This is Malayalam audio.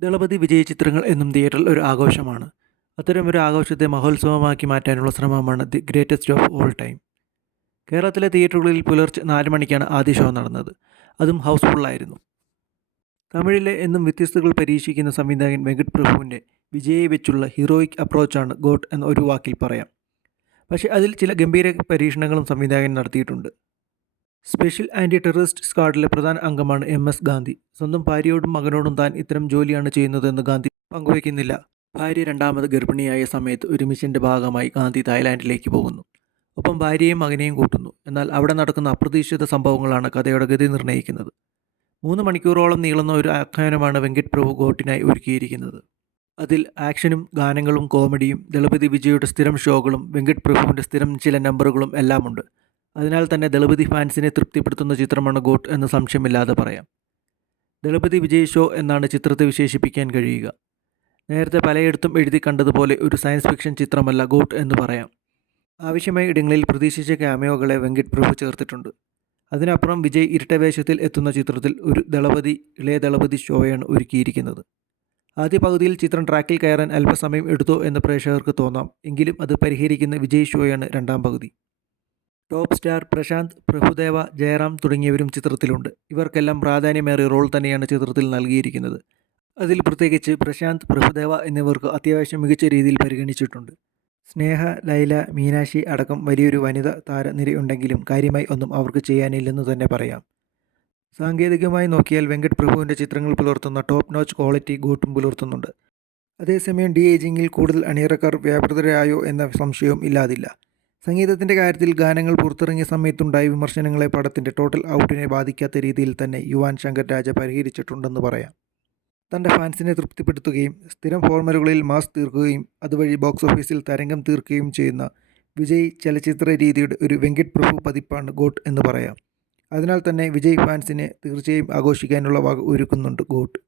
ദളപതി വിജയ ചിത്രങ്ങൾ എന്നും തിയേറ്ററിൽ ഒരു ആഘോഷമാണ്. അത്തരം ഒരു ആഘോഷത്തെ മഹോത്സവമാക്കി മാറ്റാനുള്ള ശ്രമമാണ് the greatest of all time. കേരളത്തിലെ തിയേറ്ററുകളിൽ പുലർച്ചെ നാല് മണിക്കാണ് ആദ്യ ഷോ നടന്നത്. അതും ഹൗസ്ഫുള്ളായിരുന്നു. തമിഴിലെ എന്നും വ്യത്യസ്തകൾ പരീക്ഷിക്കുന്ന സംവിധായകൻ വെങ്കട് പ്രഭുവിന്റെ വിജയെ വെച്ചുള്ള ഹീറോയിക് അപ്രോച്ചാണ് ഗോട്ട് എന്ന ഒരു വാക്കിൽ പറയാം. പക്ഷേ അതിൽ ചില ഗംഭീര പരീക്ഷണങ്ങളും സംവിധായകൻ നടത്തിയിട്ടുണ്ട്. സ്പെഷ്യൽ ആന്റി ടെററിസ്റ്റ് സ്ക്വാഡിലെ പ്രധാന അംഗമാണ് എം എസ് ഗാന്ധി. സ്വന്തം ഭാര്യയോടും മകനോടും താൻ ഇത്തരം ജോലിയാണ് ചെയ്യുന്നതെന്ന് ഗാന്ധി പങ്കുവയ്ക്കുന്നില്ല. ഭാര്യ രണ്ടാമത് ഗർഭിണിയായ സമയത്ത് ഒരു മിഷന്റെ ഭാഗമായി ഗാന്ധി തായ്ലാൻഡിലേക്ക് പോകുന്നു. ഒപ്പം ഭാര്യയും മകനെയും കൂട്ടുന്നു. എന്നാൽ അവിടെ നടക്കുന്ന അപ്രതീക്ഷിത സംഭവങ്ങളാണ് കഥയുടെ ഗതി നിർണയിക്കുന്നത്. മൂന്ന് മണിക്കൂറോളം നീളുന്ന ഒരു ആഖ്യാനമാണ് വെങ്കിട്ട് പ്രഭു ഗോട്ടിനായി ഒരുക്കിയിരിക്കുന്നത്. അതിൽ ആക്ഷനും ഗാനങ്ങളും കോമഡിയും ദളപതി വിജയുടെ സ്ഥിരം ഷോകളും വെങ്കിട്ട് പ്രഭുവിന്റെ സ്ഥിരം ചില നമ്പറുകളും എല്ലാമുണ്ട്. അതിനാൽ തന്നെ ദളപതി ഫാൻസിനെ തൃപ്തിപ്പെടുത്തുന്ന ചിത്രമാണ് ഗോട്ട് എന്ന് സംശയമില്ലാതെ പറയാം. ദളപതി വിജയ് ഷോ എന്നാണ് ചിത്രത്തെ വിശേഷിപ്പിക്കാൻ കഴിയുക. നേരത്തെ പലയിടത്തും എഴുതി കണ്ടതുപോലെ ഒരു സയൻസ് ഫിക്ഷൻ ചിത്രമല്ല ഗോട്ട് എന്ന് പറയാം. ആവശ്യമായ ഇടങ്ങളിൽ പ്രതീക്ഷിച്ച ക്യാമയോകളെ വെങ്കിട്ട് പ്രഭു ചേർത്തിട്ടുണ്ട്. അതിനപ്പുറം വിജയ് ഇരട്ടവേഷത്തിൽ എത്തുന്ന ചിത്രത്തിൽ ഒരു ദളപതി ഇളയ ദളപതി ഷോയാണ് ഒരുക്കിയിരിക്കുന്നത്. ആദ്യ പകുതിയിൽ ചിത്രം ട്രാക്കിൽ കയറാൻ അല്പസമയം എടുത്തോ എന്ന് പ്രേക്ഷകർക്ക് തോന്നാം. എങ്കിലും അത് പരിഹരിക്കുന്ന വിജയ് ഷോയാണ് രണ്ടാം പകുതി. ടോപ്പ് സ്റ്റാർ പ്രശാന്ത് പ്രഭുദേവ ജയറാം തുടങ്ങിയവരും ചിത്രത്തിലുണ്ട്. ഇവർക്കെല്ലാം പ്രാധാന്യമേറിയ റോൾ തന്നെയാണ് ചിത്രത്തിൽ നൽകിയിരിക്കുന്നത്. അതിൽ പ്രത്യേകിച്ച് പ്രശാന്ത് പ്രഭുദേവ എന്നിവർക്ക് അത്യാവശ്യം മികച്ച രീതിയിൽ പരിഗണിച്ചിട്ടുണ്ട്. സ്നേഹ ലൈല മീനാക്ഷി അടക്കം വലിയൊരു വനിത താരനിരയുണ്ടെങ്കിലും കാര്യമായി ഒന്നും അവർക്ക് ചെയ്യാനില്ലെന്ന് തന്നെ പറയാം. സാങ്കേതികമായി നോക്കിയാൽ വെങ്കട് പ്രഭുവിന്റെ ചിത്രങ്ങൾ പുലർത്തുന്ന ടോപ്പ് നോച്ച് ക്വാളിറ്റി ഗോട്ടും പുലർത്തുന്നുണ്ട്. അതേസമയം ഡി ഏജിങ്ങിൽ കൂടുതൽ അണിയറക്കാർ വ്യാപൃതരായോ എന്ന സംശയവും ഇല്ലാതില്ല. സംഗീതത്തിന്റെ കാര്യത്തിൽ ഗാനങ്ങൾ പുറത്തിറങ്ങിയ സമയത്തുണ്ടായ വിമർശനങ്ങളെ പടത്തിന്റെ ടോട്ടൽ ഔട്ടിനെ ബാധിക്കാത്ത രീതിയിൽ തന്നെ യുവാൻ ശങ്കർ രാജ പരിഹരിച്ചിട്ടുണ്ടെന്ന് പറയാം. തന്റെ ഫാൻസിനെ തൃപ്തിപ്പെടുത്തുകയും സ്ഥിരം ഫോർമുലകളിൽ മാസ് തീർക്കുകയും അതുവഴി ബോക്സ് ഓഫീസിൽ തരംഗം തീർക്കുകയും ചെയ്യുന്ന വിജയ് ചലച്ചിത്ര രീതിയുടെ ഒരു വെങ്കട് പ്രഭു പതിപ്പാണ് ഗോട്ട് എന്ന് പറയാം. അതിനാൽ തന്നെ വിജയ് ഫാൻസിനെ തീർച്ചയായും ആഘോഷിക്കാനുള്ള വക ഒരുക്കുന്നുണ്ട് ഗോട്ട്.